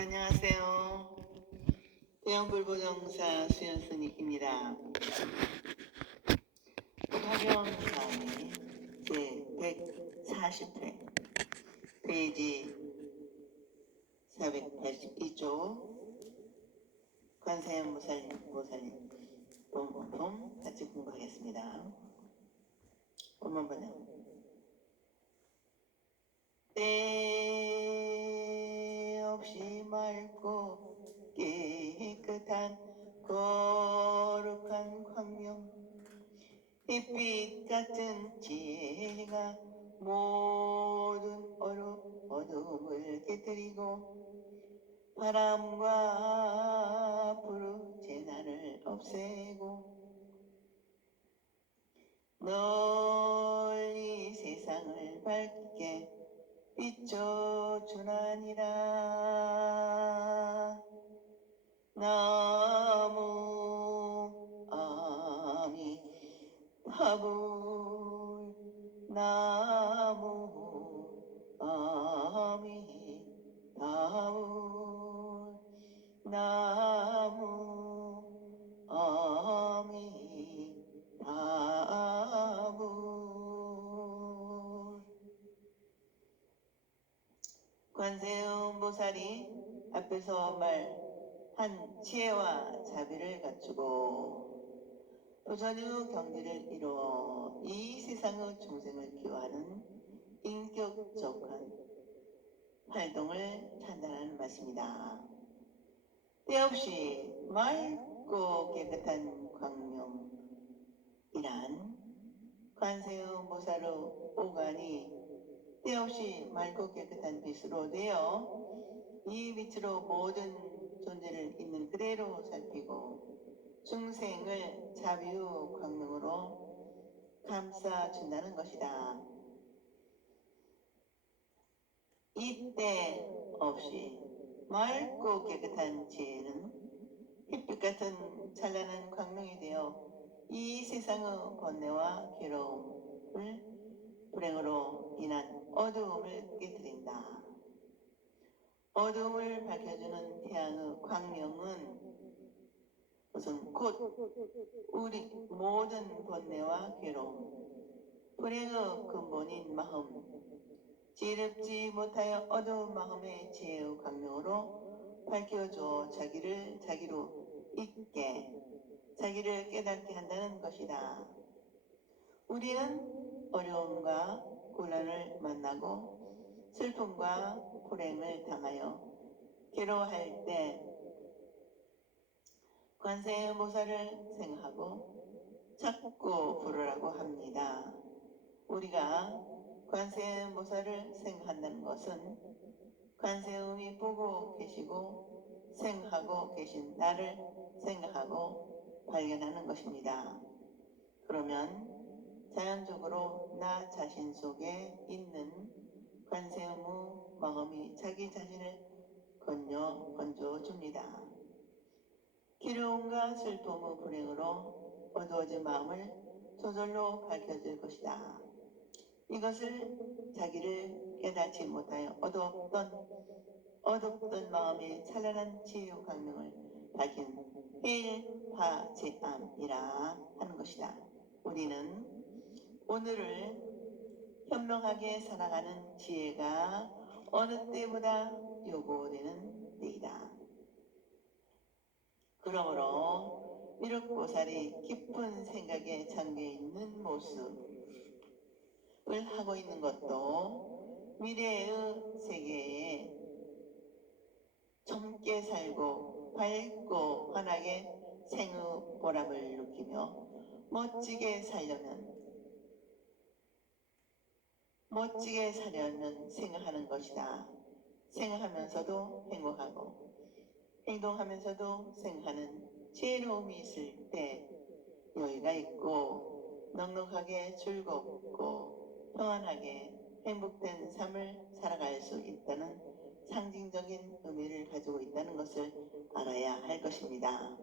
안녕하세요. 대형불보정사 수연스님입니다. 화경 강의 제140회 페이지 482조 관세음 모살님 본문 같이 공부하겠습니다. 본문 번역. 때 없이 맑고 깨끗한 거룩한 광명, 햇빛 같은 지혜가 모든 어둠을 깨뜨리고 바람과 불의 재난을 없애고 널리 세상을 밝게 비춰주나니라. 나무 아미 화불 나무 아미 화불 나무 아미 화불. 관세음 보살이 앞에서 말한 지혜와 자비를 갖추고 또 전유 경지를 이루어 이 세상의 중생을 기여하는 인격적한 활동을 찬단하는 말씀이다. 때없이 맑고 깨끗한 광명이란 관세음 보살의 오간이 때없이 맑고 깨끗한 빛으로 되어 이 빛으로 모든 존재를 있는 그대로 살피고 중생을 자비의 광명으로 감싸준다는 것이다. 이때 없이 맑고 깨끗한 지혜는 햇빛 같은 찬란한 광명이 되어 이 세상의 번뇌와 괴로움을 불행으로 인한 어두움을 깨뜨린다. 어두움을 밝혀주는 태양의 광명은 우선 곧 우리 모든 번뇌와 괴로움, 불행의 근본인 마음, 지혜롭지 못하여 어두운 마음의 지혜의 광명으로 밝혀줘 자기를 자기로 있게, 자기를 깨닫게 한다는 것이다. 우리는 어려움과 곤란을 만나고 슬픔과 불행을 당하여 괴로워할 때 관세음 보살을 생각하고 찾고 부르라고 합니다. 우리가 관세음 보살을 생각한다는 것은 관세음이 보고 계시고 생각하고 계신 나를 생각하고 발견하는 것입니다. 그러면 자연적으로 나 자신 속에 있는 관세음의 마음이 자기 자신을 건져줍니다. 괴로움과 슬픔의 불행으로 어두워진 마음을 저절로 밝혀질 것이다. 이것을 자기를 깨닫지 못하여 어둡던 마음의 찬란한 지혜의 강명을 밝힌 헬파제암이라 하는 것이다. 우리는 오늘을 현명하게 살아가는 지혜가 어느 때보다 요구되는 때이다. 그러므로 미륵보살이 깊은 생각에 잠겨있는 모습을 하고 있는 것도 미래의 세계에 젊게 살고 밝고 환하게 생의 보람을 느끼며 멋지게 살려면 생각하는 것이다. 생각하면서도 행복하고 행동하면서도 생각하는 지혜로움이 있을 때 여유가 있고 넉넉하게 즐겁고 평안하게 행복된 삶을 살아갈 수 있다는 상징적인 의미를 가지고 있다는 것을 알아야 할 것입니다.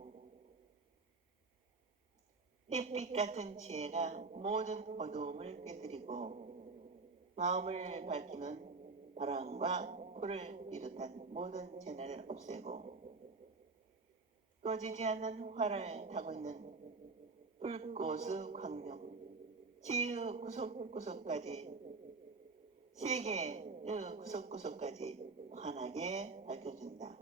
햇빛 같은 지혜가 모든 어두움을 깨뜨리고 마음을 밝히면 바람과 불을 비롯한 모든 재난을 없애고 꺼지지 않는 활을 타고 있는 불꽃의 광명, 지의 구석구석까지, 세계의 구석구석까지 환하게 밝혀준다.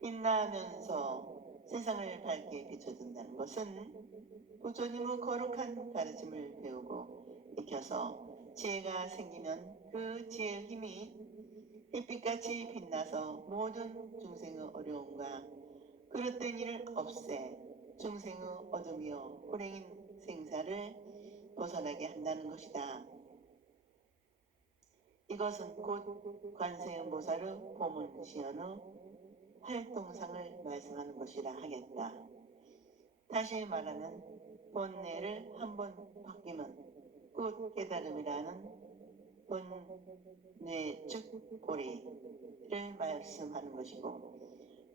빛나면서 세상을 밝게 비춰준다는 것은 부처님의 거룩한 가르침을 배우고 익혀서 지혜가 생기면 그 지혜의 힘이 햇빛같이 빛나서 모든 중생의 어려움과 그릇된 일을 없애 중생의 어둠이요 불행인 생사를 벗어나게 한다는 것이다. 이것은 곧 관세음보살의 보문시연의 활동상을 말씀하는 것이라 하겠다. 다시 말하면 본뇌를 한번 바뀌면 곧 깨달음이라는 본뇌축보리를 말씀하는 것이고,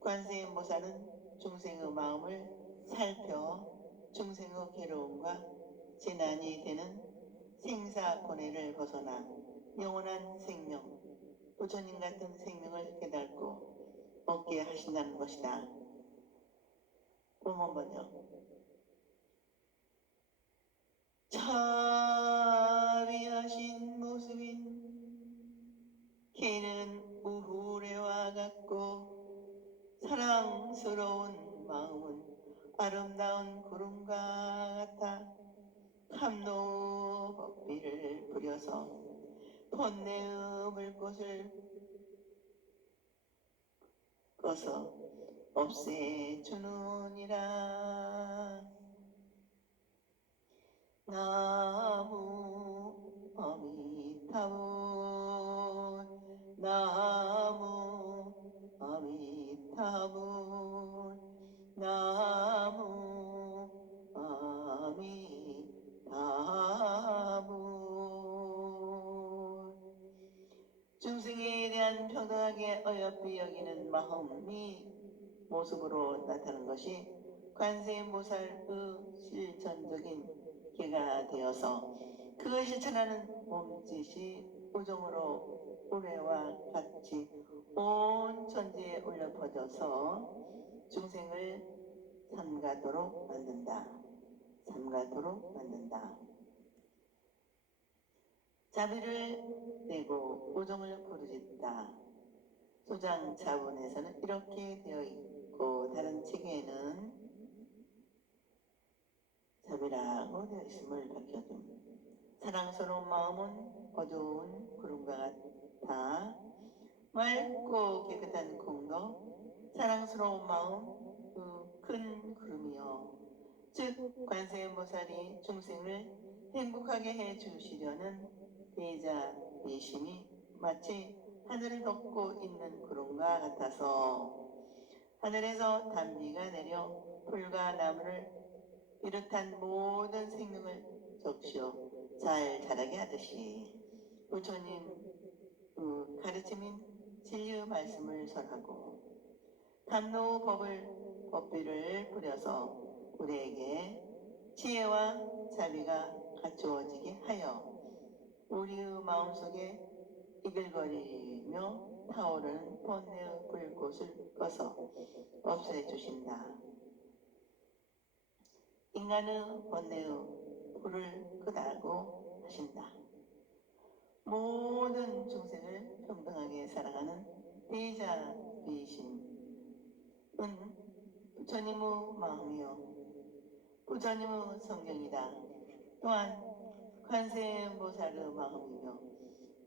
관세음보살은 중생의 마음을 살펴 중생의 괴로움과 재난이 되는 생사고뇌를 벗어나 영원한 생명, 부처님 같은 생명을 깨닫고 얻게 하신다는 것이다. 본문 번역. 자비하신 모습인 걔는 우후레와 같고 사랑스러운 마음은 아름다운 구름과 같아 탐노 법비를 부려서 본내의 물꽃을 꺼서 없애주느니라. 나무 아미타불 나무 아미타불 나무 아미타불. 중생에 대한 평등하게 어여삐 여기는 마음이 모습으로 나타나는 것이 관세음보살의 실천적인 기가 되어서 그 실천하는 몸짓이 우정으로 우레와 같이 온 천지에 울려 퍼져서 중생을 삼가도록 만든다. 삼가도록 만든다. 자비를 내고 우정을 부르짖다. 소장 자본에서는 이렇게 되어 있고 다른 책에는 자비라고 되어 있음을 밝혀줌. 사랑스러운 마음은 어두운 구름과 같아 맑고 깨끗한 공도 사랑스러운 마음 그 큰 구름이요. 즉 관세음보살이 중생을 행복하게 해주시려는 대자비심이 마치 하늘을 덮고 있는 구름과 같아서 하늘에서 단비가 내려 풀과 나무를 비롯한 모든 생명을 적시어 잘 자라게 하듯이 부처님 가르침인 진리의 말씀을 설하고 담노 법비를 부려서 우리에게 지혜와 자비가 갖추어지게 하여 우리의 마음속에 이글거리며 타오르는 본내의 불꽃을 꺼서 없애주신다. 인간의 본내의 불을 끄다고 하신다. 모든 중생을 평등하게 사랑하는 대자비심은 부처님의 마음이요 부처님의 성경이다. 또한 관세음보살의 마음이며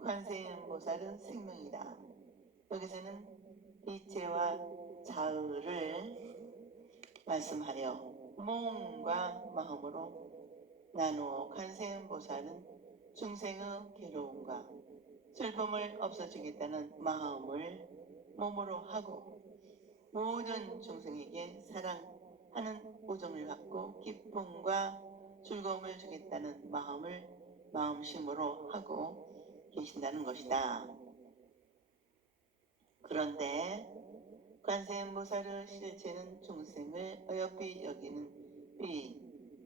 관세음보살의 생명이다. 여기서는 이체와 자의를 말씀하여 몸과 마음으로 나누어 관세음보살은 중생의 괴로움과 슬픔을 없애주겠다는 마음을 몸으로 하고 모든 중생에게 사랑하는 우정을 갖고 기쁨과 즐거움을 주겠다는 마음을 마음심으로 하고 계신다는 것이다. 그런데 관세음보살의 실체는 중생을 어여삐 여기는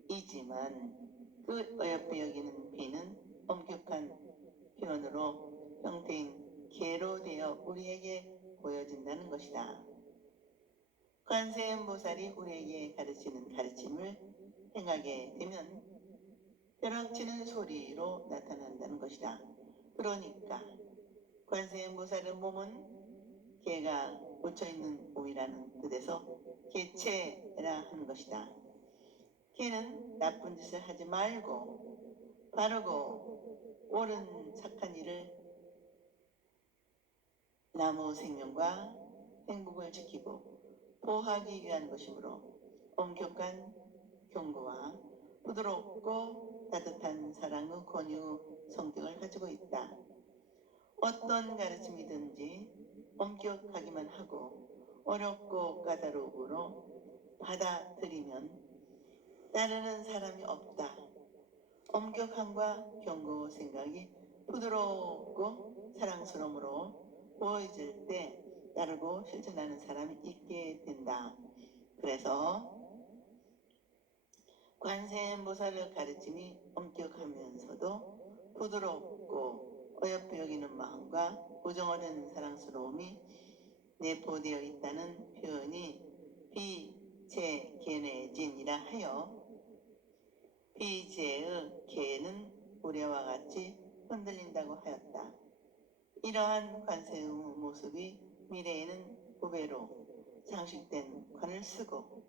비이지만 그 어여삐 여기는 비는 엄격한 표현으로 형태인 개로 되어 우리에게 보여진다는 것이다. 관세음보살이 우리에게 가르치는 가르침을 행하게 되면 벼락치는 소리로 나타난다는 것이다. 그러니까 관세음보살의 몸은 개가 묻혀있는 몸이라는 뜻에서 개체라 하는 것이다. 개는 나쁜 짓을 하지 말고 바르고 옳은 착한 일을 나무 생명과 행복을 지키고 보호하기 위한 것이므로 엄격한 경고와 부드럽고 따뜻한 사랑의 권유 성격을 가지고 있다. 어떤 가르침이든지 엄격하기만 하고 어렵고 까다로움으로 받아들이면 따르는 사람이 없다. 엄격함과 경고 생각이 부드럽고 사랑스러움으로 보여질 때 따르고 실천하는 사람이 있게 된다. 그래서 관세음보살의 가르침이 엄격하면서도 부드럽고 어여삐 여기는 마음과 우정 어린 사랑스러움이 내포되어 있다는 표현이 비재견해진이라 하여 비재의 개는 우레와 같이 흔들린다고 하였다. 이러한 관세음의 모습이 미래에는 보배로 장식된 관을 쓰고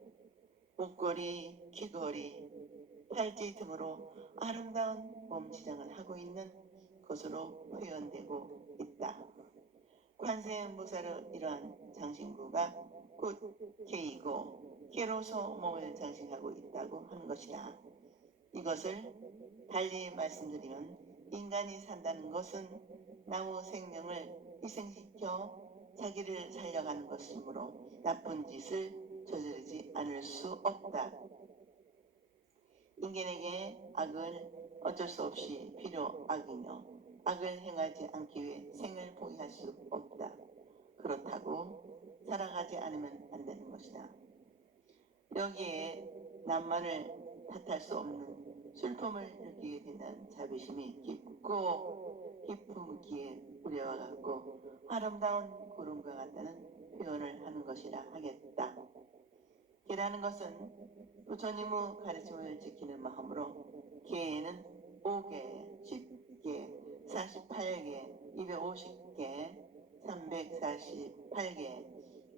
목걸이, 귀걸이, 팔찌 등으로 아름다운 몸치장을 하고 있는 것으로 표현되고 있다. 관세음보살의 이러한 장신구가 곧 개이고 개로서 몸을 장식하고 있다고 하는 것이다. 이것을 달리 말씀드리면 인간이 산다는 것은 나무 생명을 희생시켜 자기를 살려가는 것이므로 나쁜 짓을 저지르지 않을 수 없다. 인간에게 악을 어쩔 수 없이 필요악이며 악을 행하지 않기 위해 생을 포기할 수 없다. 그렇다고 살아가지 않으면 안 되는 것이다. 여기에 남만을 탓할 수 없는 슬픔을 느끼게 된다는 자비심이 깊고 깊음기에 우려와 같고 아름다운 구름과 같다는 표현을 하는 것이라 하겠다. 개라는 것은 부처님의 가르침을 지키는 마음으로 개에는 5개, 10개, 48개, 250개, 348개,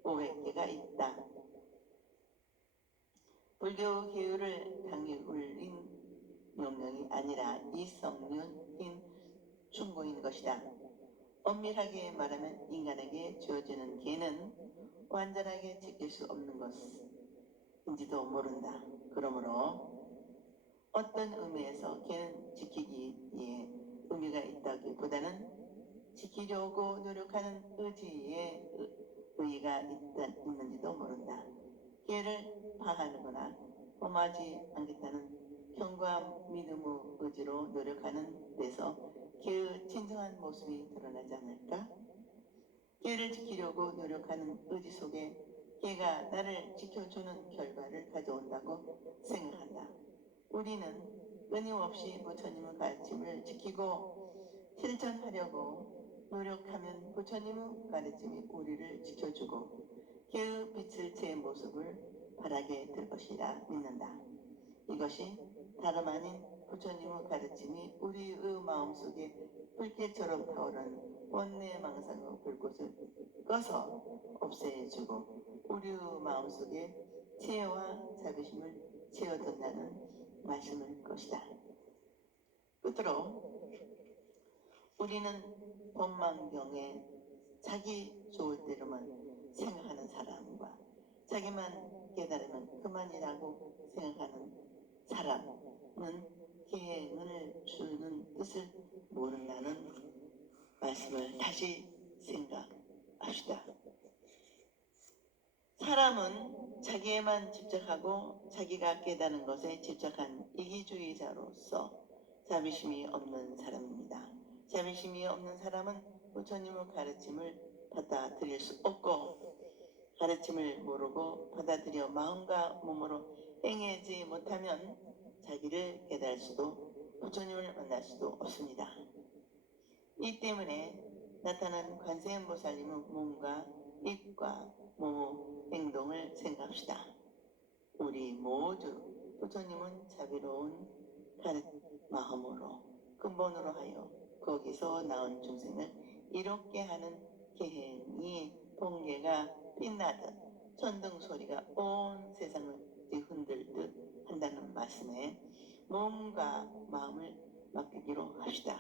500개가 있다. 불교 계율을 강히 울린 명령이 아니라 이성륜인 충고인 것이다. 엄밀하게 말하면 인간에게 주어지는 계는 완전하게 지킬 수 없는 것인지도 모른다. 그러므로 어떤 의미에서 계는 지키기에 의미가 있다기보다는 지키려고 노력하는 의지에 의의가 있는지도 모른다. 계를 파하거나 범하지 않겠다는 견고한 믿음의 의지로 노력하는 데서 계의 진정한 모습이 드러나지 않을까? 계를 지키려고 노력하는 의지 속에 계가 나를 지켜주는 결과를 가져온다고 생각한다. 우리는 끊임없이 부처님의 가르침을 지키고 실천하려고 노력하면 부처님의 가르침이 우리를 지켜주고 계의 빛을 제 모습을 바라게 될 것이라 믿는다. 이것이 다름 아닌 부처님의 가르침이 우리의 마음속에 불길처럼 타오르는 원내망상의 불꽃을 꺼서 없애주고 우리의 마음속에 지혜와 자비심을 채워둔다는 말씀일 것이다. 끝으로 우리는 법망경에 자기 좋을 대로만 생각하는 사람과 자기만 깨달으면 그만이라고 생각하는 사람은 계행을 주는 뜻을 모른다는 말씀을 다시 생각합시다. 사람은 자기에만 집착하고 자기가 깨닫는 것에 집착한 이기주의자로서 자비심이 없는 사람입니다. 자비심이 없는 사람은 부처님의 가르침을 받아들일 수 없고 가르침을 모르고 받아들여 마음과 몸으로 행하지 못하면 자기를 깨달을 수도 부처님을 만날 수도 없습니다. 이 이 때문에 나타난 관세음보살님은 몸과 입과 몸의 행동을 생각합시다. 우리 모두 부처님은 자비로운 마음으로 근본으로 하여 거기서 나온 중생을 이롭게 하는 계행이 번개가 빛나듯 천둥 소리가 온 세상을 흔들듯 한다는 말씀에 몸과 마음을 맡기기로 합시다.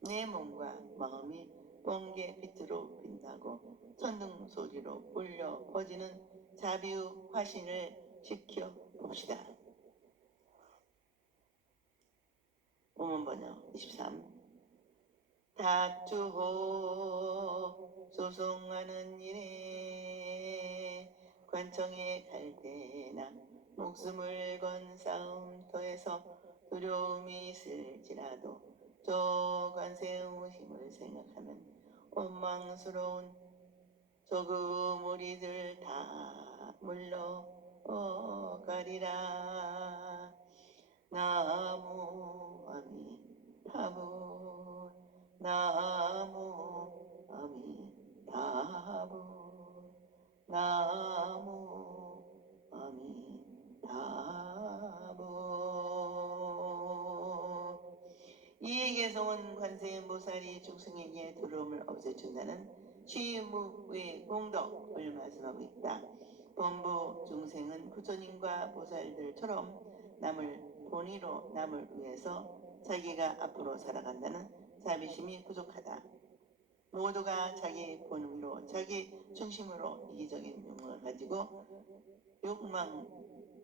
내 몸과 마음이 번개 빛으로 빛나고 천둥 소리로 울려 퍼지는 자비의 화신을 지켜봅시다. 원문번역 23. 다투고 소송하는 일에 관청에 갈 때나 목숨을 건 싸움터에서 두려움이 있을지라도 저 관세음의 힘을 생각하면 원망스러운 저그 무리들 다 물러가리라. 나무 아미타불 나무 아미타불 나무 아미타불. 이 개성은 관세음보살이 중생에게 두려움을 없애준다는 취무의 공덕을 말씀하고 있다. 범부 중생은 부처님과 보살들처럼 남을 본의로 남을 위해서 자기가 앞으로 살아간다는 자비심이 부족하다. 모두가 자기 본의로 자기 중심으로 이기적인 욕망을 가지고 욕망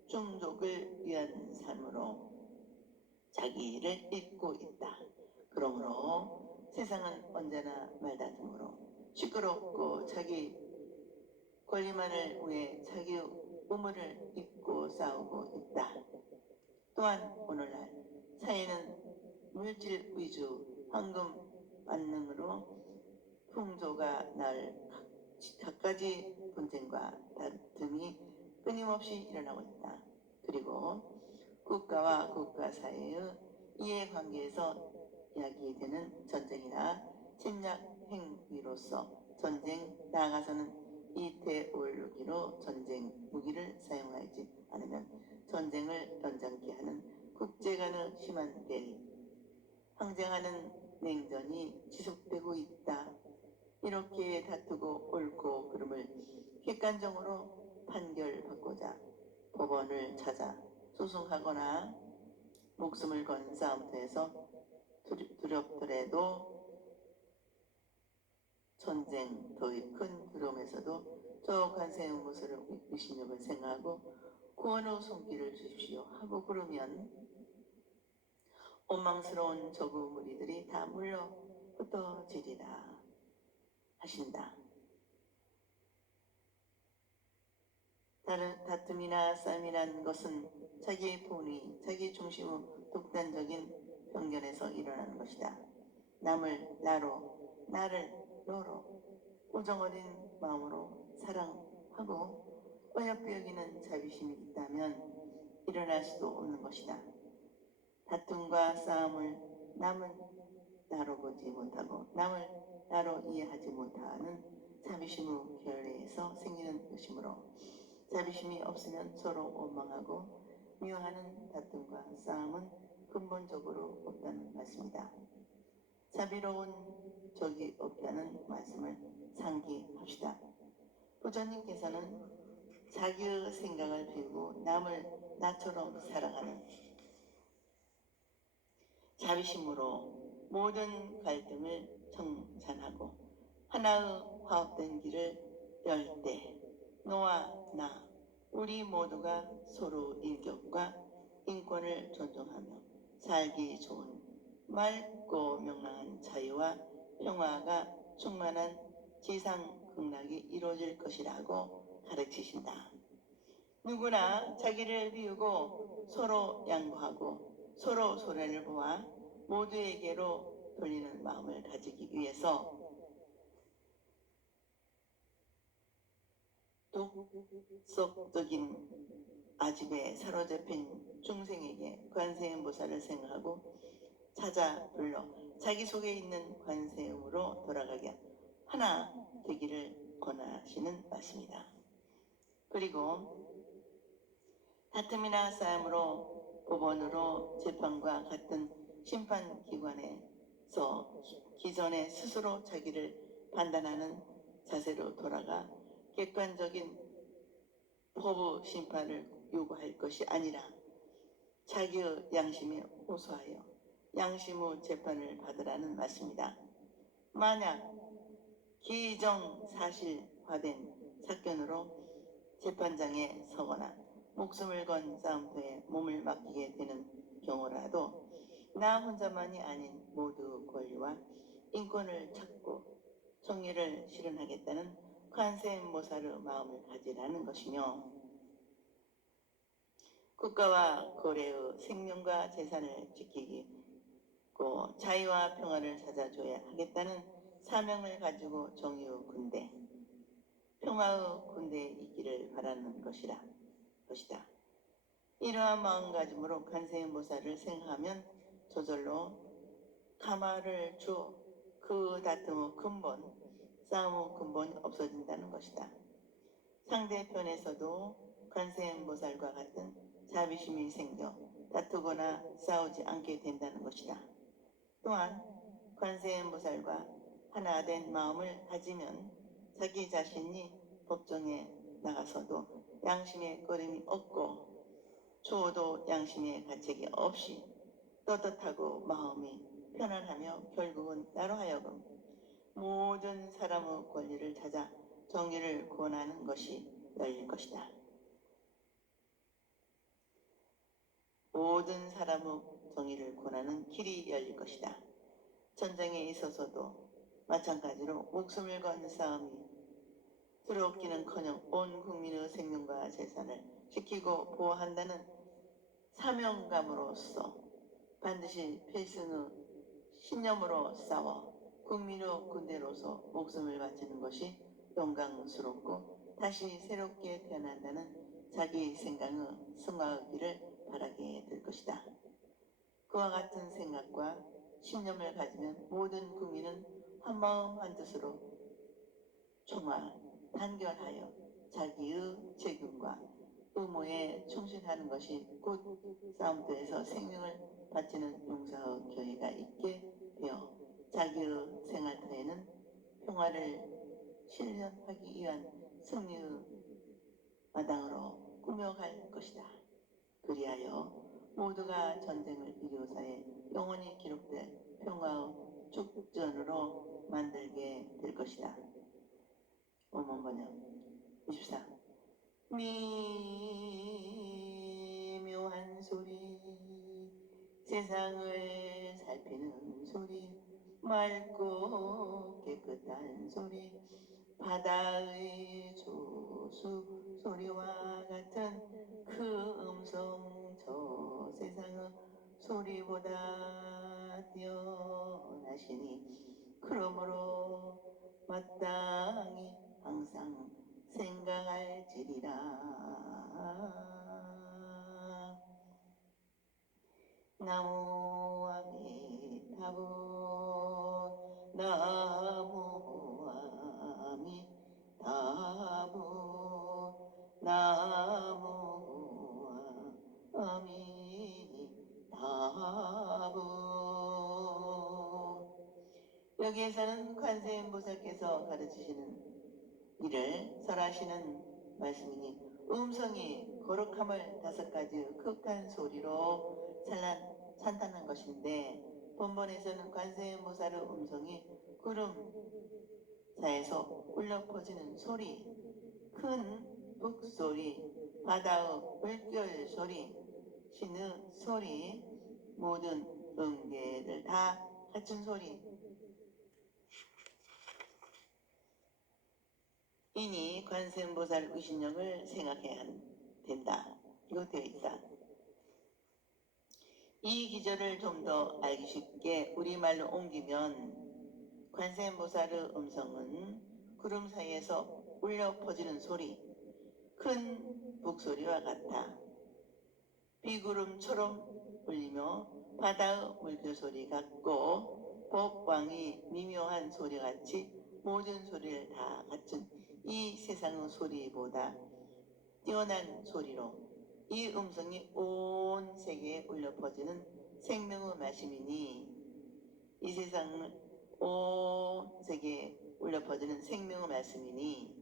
충족을 위한 삶으로 자기를 잊고 있다. 그러므로 세상은 언제나 말다툼으로 시끄럽고 자기 권리만을 위해 자기 의무를 잊고 싸우고 있다. 또한 오늘날 사회는 물질 위주 황금 만능으로 풍조가 날 갖가지 분쟁과 다툼이 끊임없이 일어나고 있다. 그리고 국가와 국가 사이의 이해관계에서 이야기되는 전쟁이나 침략 행위로서 전쟁 나아가서는 이태올루기로 전쟁 무기를 사용하지 않으면 전쟁을 연장케 하는 국제 간의 심한 대립, 항쟁하는 냉전이 지속되고 있다. 이렇게 다투고 옳고 그름을 객관적으로 판결받고자 법원을 찾아 소송하거나 목숨을 건 싸움터에서 두렵더라도 전쟁 더위 큰 두려움에서도 저 관세음보살의 위신력을 생각하고 구원의 손길을 주십시오 하고 그러면 원망스러운 저구 무리들이 다 물러 흩어지리라 하신다. 다툼이나 싸움이란 것은 자기 본의, 자기 중심의 독단적인 편견에서 일어나는 것이다. 남을 나로, 나를 너로 우정어린 마음으로 사랑하고 어여삐 여기는 자비심이 있다면 일어날 수도 없는 것이다. 다툼과 싸움을 남은 나로 보지 못하고 남을 나로 이해하지 못하는 자비심의 결례에서 생기는 것이므로 자비심이 없으면 서로 원망하고 미워하는 다툼과 싸움은 근본적으로 없다는 말씀이다. 자비로운 적이 없다는 말씀을 상기합시다. 부처님께서는 자기의 생각을 비우고 남을 나처럼 사랑하는 자비심으로 모든 갈등을 청산하고 하나의 화합된 길을 열 때 너와 나 우리 모두가 서로 인격과 인권을 존중하며 살기 좋은 맑고 명랑한 자유와 평화가 충만한 지상극락이 이루어질 것이라고 가르치신다. 누구나 자기를 비우고 서로 양보하고 서로 손해를 보아 모두에게로 돌리는 마음을 가지기 위해서 독속적인 아집에 사로잡힌 중생에게 관세음보살을 생각하고 찾아 불러 자기 속에 있는 관세음으로 돌아가게 하나 되기를 권하시는 말씀입니다. 그리고 다툼이나 싸움으로 법원으로 재판과 같은 심판기관에서 기존에 스스로 자기를 판단하는 자세로 돌아가 객관적인 법의 심판을 요구할 것이 아니라 자기의 양심에 호소하여 양심의 재판을 받으라는 말씀입니다. 만약 기정사실화된 사건으로 재판장에 서거나 목숨을 건 싸움터에 몸을 맡기게 되는 경우라도 나 혼자만이 아닌 모두 권리와 인권을 찾고 정의를 실현하겠다는 관세음보살의 마음을 가지라는 것이며 국가와 거래의 생명과 재산을 지키고 자유와 평화를 찾아줘야 하겠다는 사명을 가지고 정의의 군대, 평화의 군대에 있기를 바라는 것이다. 이러한 마음가짐으로 관세음보살을 생각하면 저절로 가마를 주어 그 다툼의 근본, 싸움의 근본이 없어진다는 것이다. 상대편에서도 관세음보살과 같은 자비심이 생겨 다투거나 싸우지 않게 된다는 것이다. 또한 관세음보살과 하나 된 마음을 가지면 자기 자신이 법정에 나가서도 양심의 꺼림이 없고 추호도 양심의 가책이 없이 떳떳하고 마음이 편안하며 결국은 나로 하여금 모든 사람의 권리를 찾아 정의를 구원하는 것이 열릴 것이다. 모든 사람의 정의를 구원하는 길이 열릴 것이다. 전쟁에 있어서도 마찬가지로 목숨을 건 싸움이 들어오기는커녕 온 국민의 생명과 재산을 지키고 보호한다는 사명감으로서 반드시 필승의 신념으로 싸워 국민의 군대로서 목숨을 바치는 것이 영광스럽고 다시 새롭게 태어난다는 자기 생각의 승화의 길을 바라게 될 것이다. 그와 같은 생각과 신념을 가지면 모든 국민은 한마음 한뜻으로 총화, 단결하여 자기의 책임과 의무에 충실하는 것이 곧 싸움터에서 생명을 바치는 용사의 교회가 있게 되어 자기의 생활터에는 평화를 실현하기 위한 승리의 마당으로 꾸며갈 것이다. 그리하여 모두가 전쟁을 이루사에 영원히 기록될 평화의 축전으로 만들게 될 것이다. 원문번역 24. 미묘한 소리, 세상을 살피는 소리, 맑고 깨끗한 소리, 바다의 조수 소리와 같은 그 음성 저 세상의 소리보다 뛰어나시니 그러므로 마땅히 항상 생각할지리라. 나무 아미타불 나무 아미타불 나무 아미타불. 여기에서는 관세음보살께서 가르치시는 이를 설하시는 말씀이니 음성이 거룩함을 5가지 극한 소리로 찬탄한 것인데 본문에서는 관세음보살의 음성이 구름사에서 울려 퍼지는 소리, 큰 북소리, 바다의 물결 소리, 신의 소리, 모든 음계를 다 갖춘 소리, 이니 관세음보살 의신력을 생각해야 된다. 이거 되어 있다. 이 기절을 좀 더 알기 쉽게 우리말로 옮기면 관세음보살의 음성은 구름 사이에서 울려 퍼지는 소리, 큰 북소리와 같아 비구름처럼 울리며 바다의 물결 소리 같고 법왕이 미묘한 소리같이 모든 소리를 다 갖춘 이 세상의 소리보다 뛰어난 소리로 이 음성이 온 세계에 울려 퍼지는 생명의 말씀이니 이 세상을 온 세계에 울려 퍼지는 생명의 말씀이니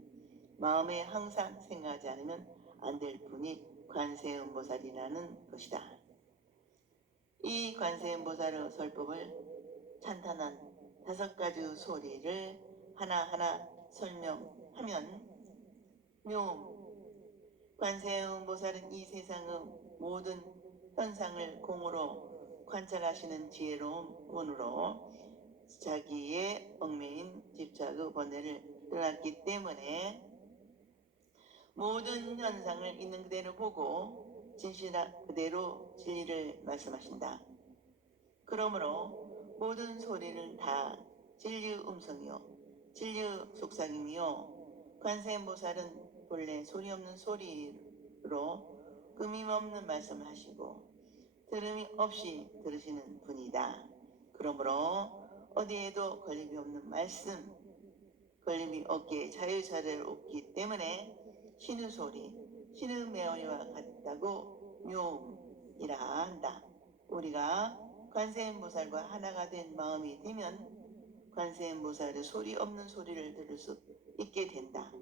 마음에 항상 생각하지 않으면 안 될 분이 관세음보살이라는 것이다. 이 관세음보살의 설법을 찬탄한 5가지 소리를 하나하나 설명하면 묘음, 관세음보살은 이 세상의 모든 현상을 공으로 관찰하시는 지혜로운 분으로 자기의 얽매인 집착의 번뇌를 드러났기 때문에 모든 현상을 있는 그대로 보고 진실한 그대로 진리를 말씀하신다. 그러므로 모든 소리를 다 진리의 음성이요 진리의 속삭임이요 관세음보살은 본래 소리 없는 소리로 끊임없는 말씀을 하시고 들음이 없이 들으시는 분이다. 그러므로 어디에도 걸림이 없는 말씀, 걸림이 없기에 자유자재롭기 때문에 신의 소리, 신의 메어리와 같다고 묘음이라 한다. 우리가 관세음보살과 하나가 된 마음이 되면 관세음보살의 소리 없는 소리를 들을 수 있게 된다.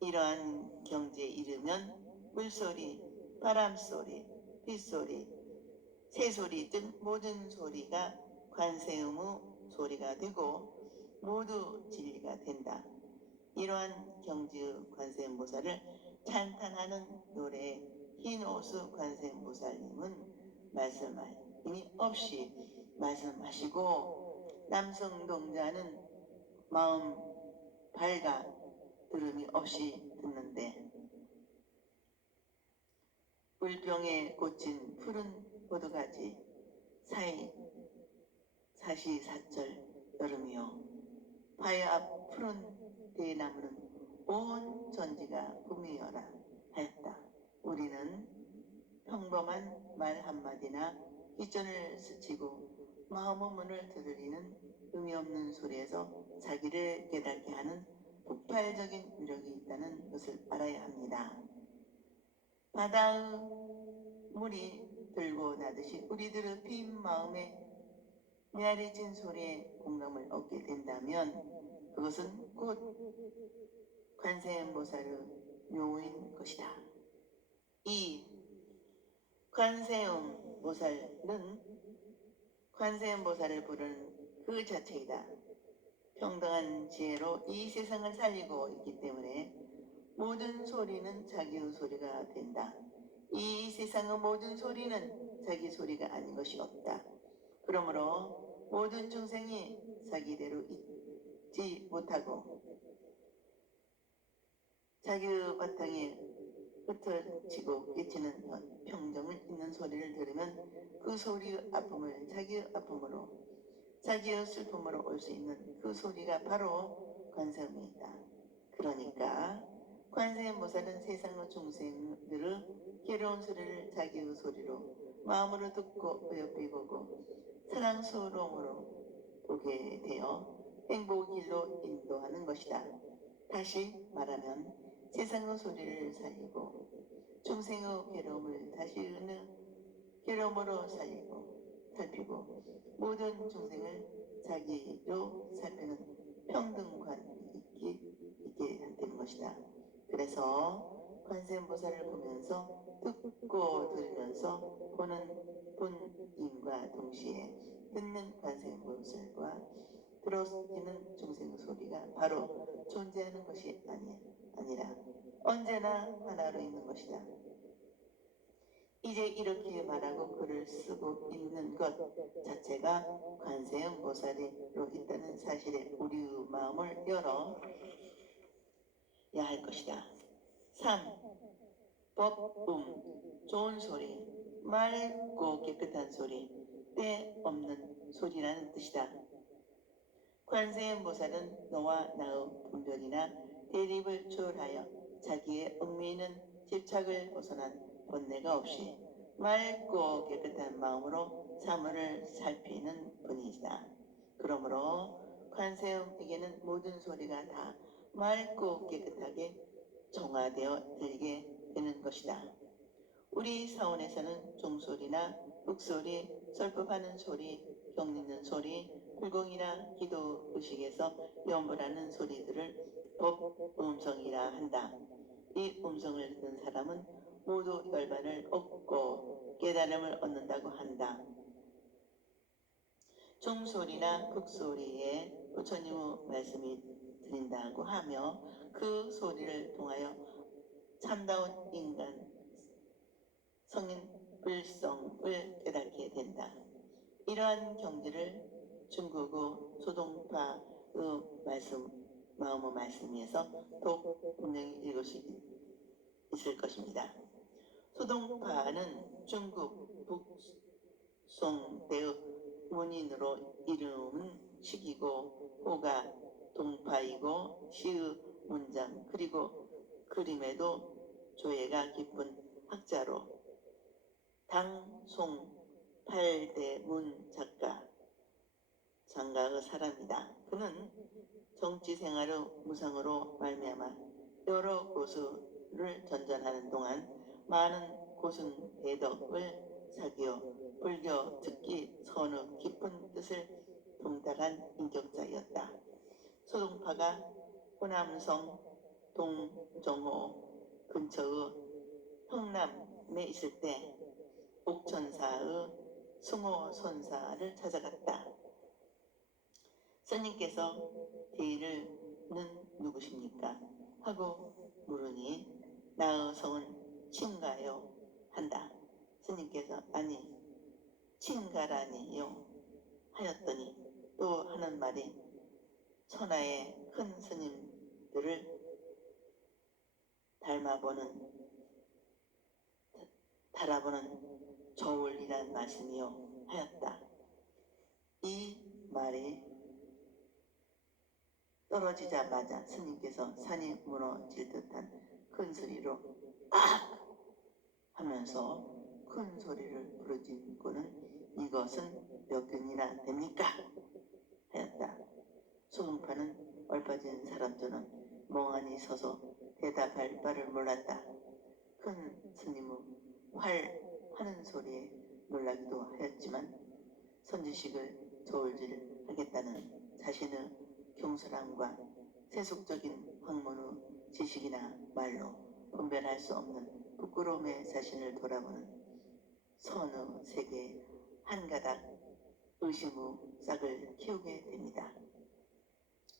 이러한 경지에 이르면 물소리, 바람소리, 빗소리, 새소리 등 모든 소리가 관세음의 소리가 되고 모두 진리가 된다. 이러한 경지의 관세음보살을 찬탄하는 노래 흰옷의 관세음보살님은 말씀이 없이 말씀하시고 남성동자는 마음 밝아 들음이 없이 듣는데 물병에 꽂힌 푸른 포도가지 사이 사시사철 여름이요 바위 앞 푸른 대나무는 온 전지가 봄이여라 하였다. 우리는 평범한 말 한마디나 휘전을 스치고 마음의 문을 두드리는 의미 없는 소리에서 자기를 깨닫게 하는 폭발적인 위력이 있다는 것을 알아야 합니다. 바다의 물이 들고 나듯이 우리들의 빈 마음에 메아리진 소리에 공감을 얻게 된다면 그것은 곧 관세음보살의 묘인 것이다. 이 관세음보살은 관세음보살을 부르는 그 자체이다. 평등한 지혜로 이 세상을 살리고 있기 때문에 모든 소리는 자기의 소리가 된다. 이 세상의 모든 소리는 자기 소리가 아닌 것이 없다. 그러므로 모든 중생이 자기대로 있지 못하고 자기의 바탕에 흩어지고 끼치는 평정을 있는 소리를 들으면 그 소리의 아픔을 자기의 아픔으로 자기의 슬픔으로 올 수 있는 그 소리가 바로 관세음이다. 그러니까 관세음보살은 세상의 중생들의 괴로운 소리를 자기의 소리로 마음으로 듣고 어여삐 보고 사랑스러움으로 오게 되어 행복의 길로 인도하는 것이다. 다시 말하면 세상의 소리를 살리고 중생의 괴로움을 다시 어느 괴로움으로 살피고 모든 중생을 자기로 살피는 평등관이 있게 되는 것이다. 그래서 관세음보살을 보면서 듣고 들으면서 보는 본인과 동시에 듣는 관세음보살과 들어지는 중생의 소리가 바로 존재하는 것이 아니라 언제나 하나로 있는 것이다. 이제 이렇게 말하고 글을 쓰고 있는 것 자체가 관세음보살이로 있다는 사실에 우리의 마음을 열어야 할 것이다. 3. 좋은 소리, 맑고 깨끗한 소리, 때 없는 소리라는 뜻이다. 관세음보살은 너와 나의 분별이나 대립을 초월하여 자기의 얽매이는 집착을 벗어난 번뇌가 없이 맑고 깨끗한 마음으로 사물을 살피는 분이다. 그러므로 관세음에게는 모든 소리가 다 맑고 깨끗하게 정화되어 들리게 되는 것이다. 우리 사원에서는 종소리나 북소리, 설법하는 소리, 경리는 소리, 불공이나 기도 의식에서 연불하는 소리들을 법 음성이라 한다. 이 음성을 듣는 사람은 모두 열반을 얻고 깨달음을 얻는다고 한다. 종소리나 북소리에 부처님의 말씀이 들린다고 하며 그 소리를 통하여 참다운 인간 성인 불성을 깨닫게 된다. 이러한 경지를 중국의 소동파의 마음의 말씀에서 더욱 분명히 읽을 수 있을 것입니다. 소동파는 중국 북송대의 원인으로 이름은 식이고 호가 동파이고 시의 문장 그리고 그림에도 조예가 깊은 학자로 당송 8대 문 장가의 사람이다. 그는 정치 생활의 무상으로 말미암아 여러 고수를 전전하는 동안 많은 고순 대덕을 사귀어 불교 듣기 선의 깊은 뜻을 동달한 인격자였다. 소동파가 호남성 동정호 근처의 흥남에 있을 때 옥천사의 승호선사를 찾아갔다. 스님께서 대의는 누구십니까? 하고 물으니 나의 성은 친가요 한다. 스님께서 아니 친가라니요 하였더니 또 하는 말이 천하의 큰 스님들을 달아보는 저울이란 말씀이요 하였다. 이 말이 떨어지자마자 스님께서 산이 무너질 듯한 큰 소리로 악! 하면서 큰 소리를 부르짖고는 이것은 몇 균이나 됩니까? 하였다. 소동파는 얼빠진 사람들은 멍하니 서서 대답할 바를 몰랐다. 큰 스님의 하는 소리에 놀라기도 하였지만 선지식을 저울질하겠다는 자신의 경솔함과 세속적인 학문의 지식이나 말로 분별할 수 없는 부끄러움에 자신을 돌아보는 선의 세계에 한 가닥 의심의 싹을 키우게 됩니다.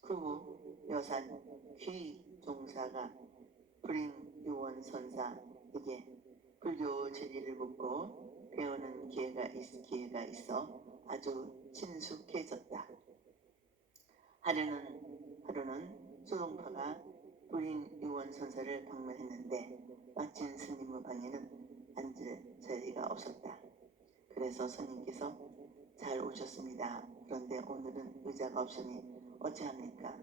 그 후 여산 귀종사가 불인유원 선사에게 불교 진리를 묻고 배우는 기회가 있어 아주 친숙해졌다. 하루는 소동파가 불인유원 선사를 방문했는데 마침 스님의 방에는 앉을 자리가 없었다. 그래서 스님께서 잘 오셨습니다. 그런데 오늘은 의자가 없으니 어찌합니까?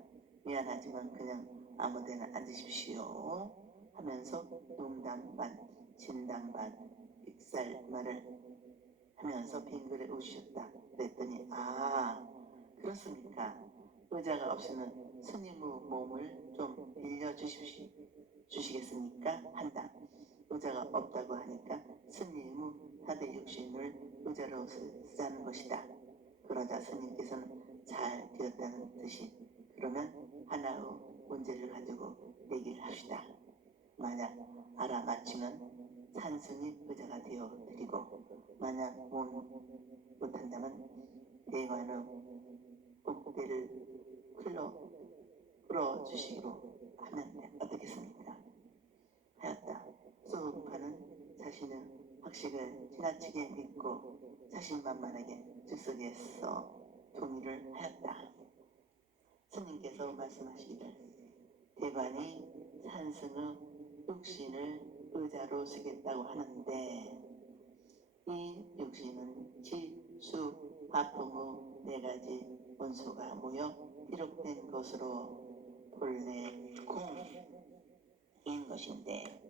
미안하지만 그냥 아무데나 앉으십시오. 하면서 농담 반 진담 반 빅살 말을 하면서 빙글에 웃으셨다. 그랬더니 아 그렇습니까? 의자가 없으면 스님의 몸을 좀 빌려주시겠습니까? 한다. 의자가 없다고 하니까 스님의 사대 육신을 의자로 쓰자는 것이다. 그러자 스님께서는 잘 되었다는 듯이 그러면 하나의 문제를 가지고 얘기를 합시다. 만약 알아맞히면 산승이 의자가 되어 드리고 만약 못한다면 대관의 복대를 풀어주시기로 하면 어떻겠습니까? 하였다. 소동파는 자신의 학식을 지나치게 믿고 자신만만하게 즉석에서 동의를 하였다. 스님께서 말씀하시기를 대관이 산승의 육신을 의자로 쓰겠다고 하는데 이 육신은 지, 수, 화풍의 4가지 원소가 모여 비롯된 것으로 본래 공인 것인데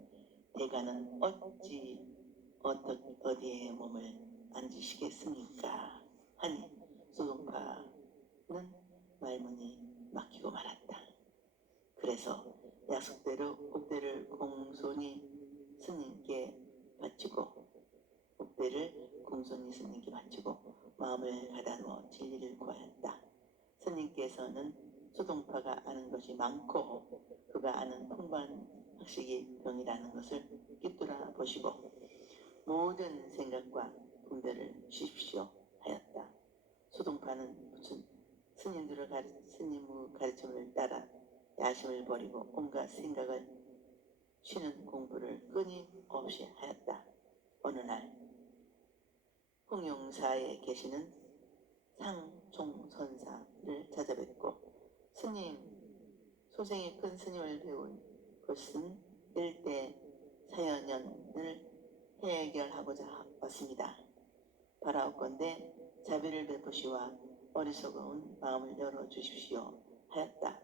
대가는 어디에 몸을 앉으시겠습니까? 하니 소동파의 말문이 막히고 말았다. 그래서 약속대로 옥대를 공손히 스님께 바치고 마음을 가다놓아 진리를 구하였다. 스님께서는 소동파가 아는 것이 많고 그가 아는 풍부한 학식이 병이라는 것을 꿰뚫어 보시고 모든 생각과 분별을 쉬십시오 하였다. 소동파는 무슨 스님의 가르침을 따라 야심을 버리고 온갖 생각을 쉬는 공부를 끊임없이 하였다. 어느 날 홍용사에 계시는 상종선사를 찾아뵙고 스님, 소생이 큰 스님을 배운 것은 일대 사연연을 해결하고자 왔습니다. 바라옵건대 자비를 베푸시와 어리석은 마음을 열어주십시오 하였다.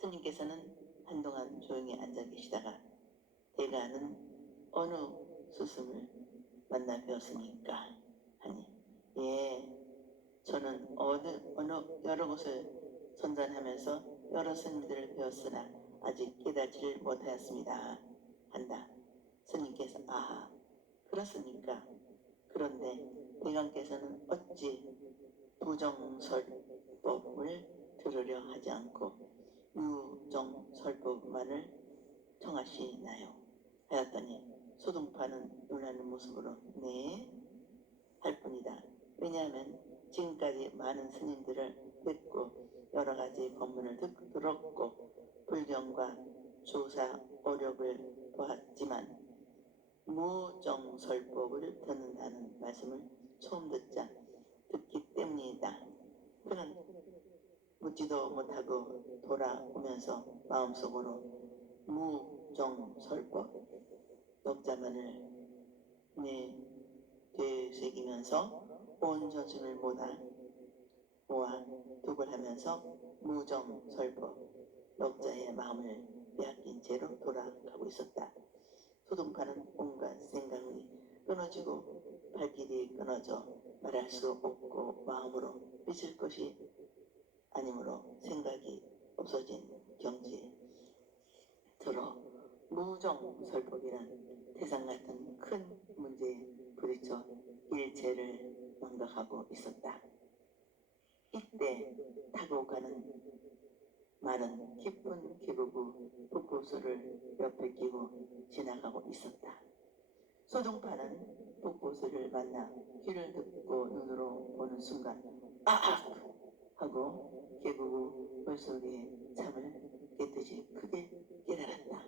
스님께서는 한동안 조용히 앉아 계시다가 대가는 어느 스승을 만나 뵈었습니까? 하니 저는 어느 여러 곳을 선전하면서 여러 스님들을 배웠으나 아직 깨닫지를 못하였습니다 한다. 스님께서 그렇습니까? 그런데 대감께서는 어찌 부정설법을 들으려 하지 않고 유정설법만을 청하시나요? 하였더니 소동파는 놀라는 모습으로 네 할 뿐이다. 왜냐하면 지금까지 많은 스님들을 뵙고 여러 가지 법문을 들었고 불경과 조사 어력을 보았지만 무정설법을 듣는다는 말씀을 처음 듣기 때문이다. 그는 묻지도 못하고 돌아오면서 마음속으로 무정설법 넉자만을 되새기면서 온 전심을 모아 두골하면서 무정설법 넉자의 마음을 빼앗긴 채로 돌아가고 있었다. 소동파는 온갖 생각이 끊어지고 발길이 끊어져 말할 수 없고 마음으로 미칠 것이 아니므로 생각이 없어진 경지에 들어 무정설법이란 태산 같은 큰 문제에 부딪혀 일체를 망각하고 있었다. 이때 타고 가는 말은 깊은 기부구 북고수를 옆에 끼고 지나가고 있었다. 소동파는 북고수를 만나 귀를 듣고 눈으로 보는 순간 하고 개구구 물소리에 잠을 깼듯이 크게 깨달았다.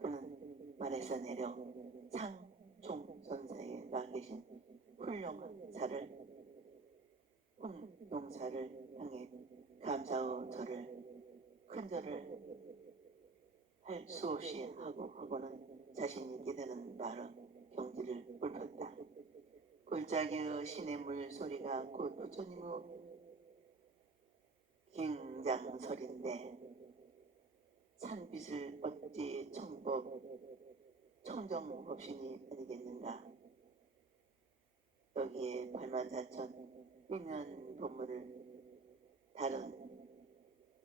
그는 말에서 내려 상총선사에 가 계신 훈용사를 향해 감사의 절을 큰절을 할 수 없이 하고는 자신이 깨달은 말의 경지를 읊었다. 골짜기의 시냇물 소리가 곧 부처님의 경장설인데 산빛을 어찌 청정법신이 아니겠는가. 여기에 84,000 민연 법문을 다른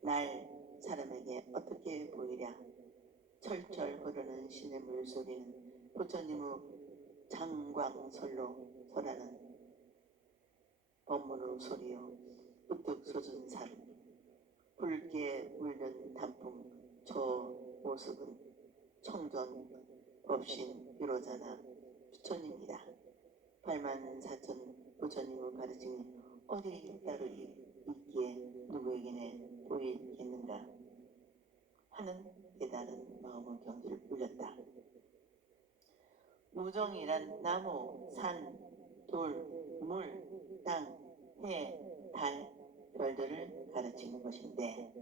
날 사람에게 어떻게 보이랴. 철철 흐르는 시냇물 소리는 부처님의 장광설로 설하는 법문의 소리요. 우뚝 솟은 산, 붉게 물든 단풍, 저 모습은 청전 법신 유로자나 부처님이다. 84,000 부처님의 가르침이 어디 따로 있기에 누구에게나 보이겠는가 하는 깨달은 마음의 경지를 울렸다. 무정이란 나무, 산, 돌, 물, 땅, 해, 달, 별들을 가르치는 것인데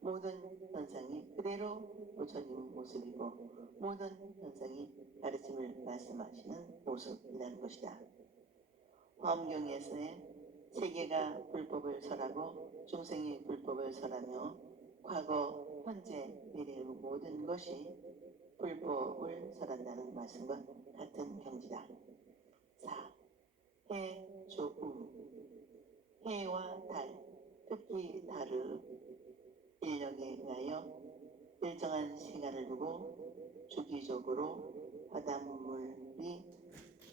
모든 현상이 그대로 부처님의 모습이고 모든 현상이 가르침을 말씀하시는 모습이라는 것이다. 화엄경에서의 세계가 불법을 설하고 중생이 불법을 설하며 과거, 현재, 미래의 모든 것이 불법을 설한다는 말씀과 같은 경지다. 4. 해와 달, 특히 달의 인력에 의하여 일정한 시간을 두고 주기적으로 바닷물이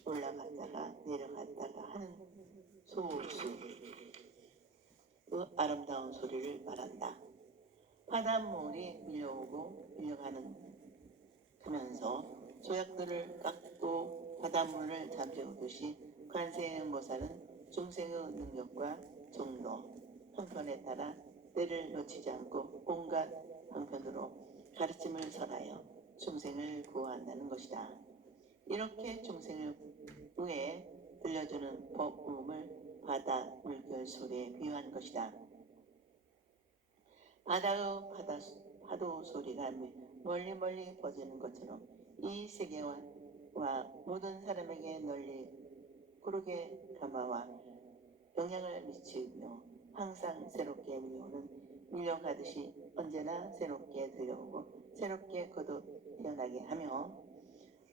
올라갔다가 내려갔다가 하는 소수의 아름다운 소리를 말한다. 바닷물이 밀려오고 밀려가는 하면서 조약들을 깎고 바닷물을 잠재우듯이 관세음보살은 중생의 능력과 정도, 형편에 따라 때를 놓치지 않고 온갖 형편으로 가르침을 설하여 중생을 구호한다는 것이다. 이렇게 중생을 위해 들려주는 법음을 바다 물결 소리에 비유한 것이다. 바다의 파도 소리가 멀리 퍼지는 것처럼 이 세계와 모든 사람에게 널리 고르게 감화와 영향을 미치며 항상 새롭게 밀려가듯이 언제나 새롭게 들려오고 새롭게 거듭 태어나게 하며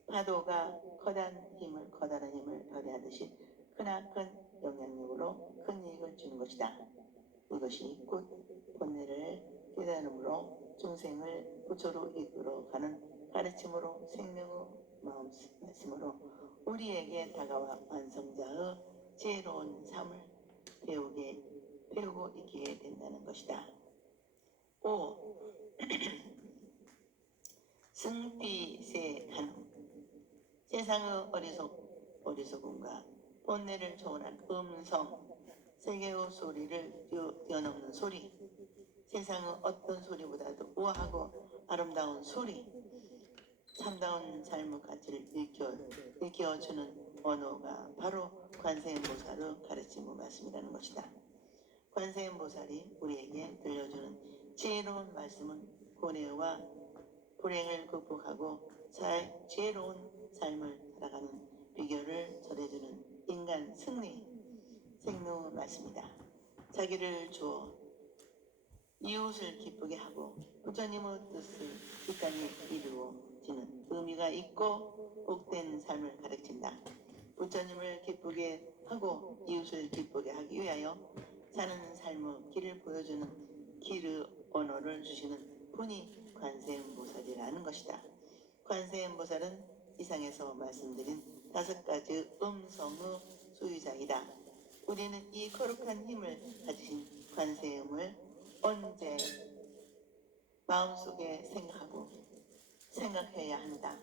파도가 커다란 힘을 발휘하듯이 크나큰 영향력으로 큰 이익을 주는 것이다. 이것이 곧 본래를 깨달음으로 중생을 부처로 이끌어가는 가르침으로 생명의 말씀으로 우리에게 다가와 완성자의 지혜로운 삶을 배우고 있게 된다는 것이다. 5. 승비세한음 세상의 어리석음과 본래를 초월한 음성, 세계의 소리를 뛰어넘는 소리, 세상의 어떤 소리보다도 우아하고 아름다운 소리, 참다운 삶의 가치를 일깨워주는 언어가 바로 관세음보살의 가르침의 말씀이라는 것이다. 관세음보살이 우리에게 들려주는 지혜로운 말씀은 고뇌와 불행을 극복하고 지혜로운 삶을 살아가는 비결을 전해주는 인간 승리, 생명의 말씀이다. 자기를 주어 이웃을 기쁘게 하고 부처님의 뜻을 이 땅에 이루어지는 의미가 있고 복된 삶을 가르친다. 부처님을 기쁘게 하고 이웃을 기쁘게 하기 위하여 사는 삶의 길을 보여주는 길의 언어를 주시는 분이 관세음보살이라는 것이다. 관세음보살은 이상에서 말씀드린 5가지 음성의 소유자이다. 우리는 이 거룩한 힘을 가지신 관세음을 언제 마음속에 생각해야 한다.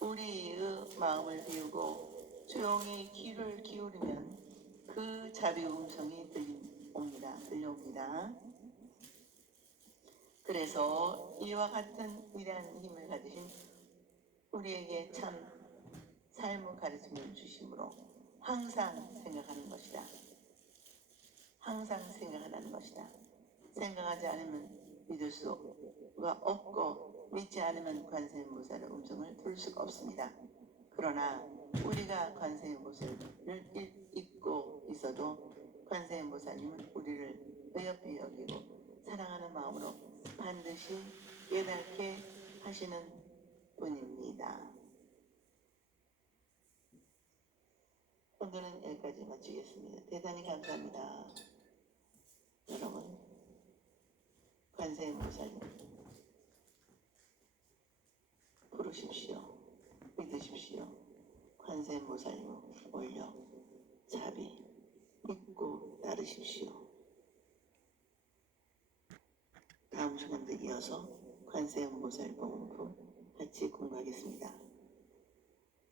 우리의 마음을 비우고 조용히 귀를 기울이면 그 자비의 음성이 들려옵니다. 그래서 이와 같은 위대한 힘을 가지신 우리에게 참 삶의 가르침을 주심으로 항상 생각하는 것이다. 항상 생각하는 것이다. 생각하지 않으면 믿을 수가 없고 믿지 않으면 관세음보살의 음성을 들을 수가 없습니다. 그러나 우리가 관세음보살을 잊고 있어도 관세음보살님은 우리를 어여삐 여기고 사랑하는 마음으로 반드시 깨닫게 하시는 분입니다. 오늘은 여기까지 마치겠습니다. 대단히 감사합니다. 여러분, 관세음보살님 부르십시오. 믿으십시오. 관세음보살님 올려 자비 믿고 따르십시오. 다음 시간도 이어서 관세음보살 법문품 같이 공부하겠습니다.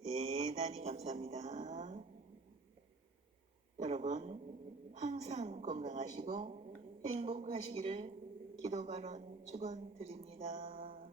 대단히 감사합니다. 여러분 항상 건강하시고 행복하시기를 기도 발언 축원드립니다.